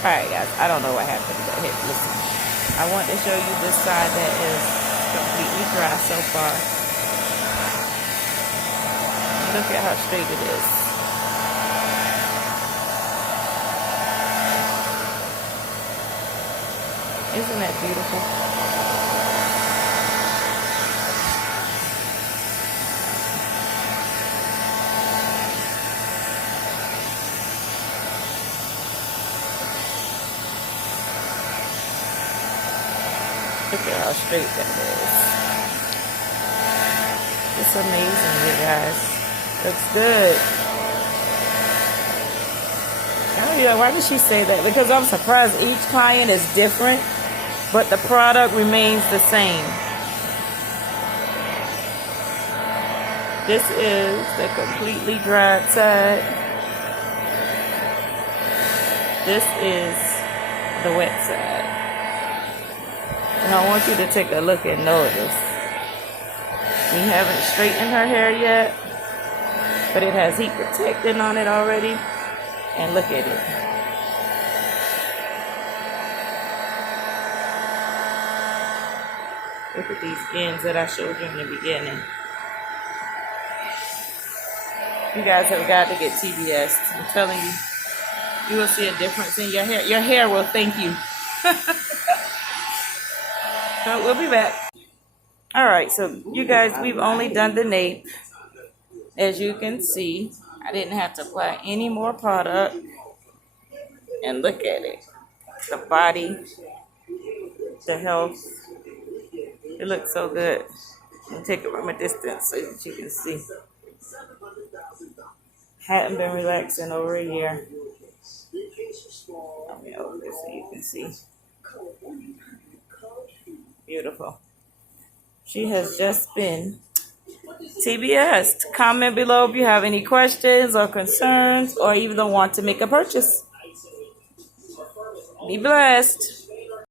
Alright guys, I don't know what happened. Go ahead, listen. I want to show you this side that is completely dry so far. Look at how straight it is. Isn't that beautiful? Look at how straight that is. It's amazing, you guys. Looks good. Oh yeah, why did she say that? Because I'm surprised each client is different, but the product remains the same. This is the completely dried side. This is the wet side. And I want you to take a look and notice. We haven't straightened her hair yet, but it has heat protectant on it already. And look at it. Look at these ends that I showed you in the beginning. You guys have got to get TBS. I'm telling you, you will see a difference in your hair. Your hair will thank you. So we'll be back. Alright, so you guys, we've only done the nape. As you can see, I didn't have to apply any more product. And look at it. The body, the health. It looks so good. I'll take it from a distance so that you can see. Hadn't been relaxing over a year. Let me open this so you can see. Beautiful. She has just been TBS. Comment below if you have any questions or concerns or even want to make a purchase. Be blessed.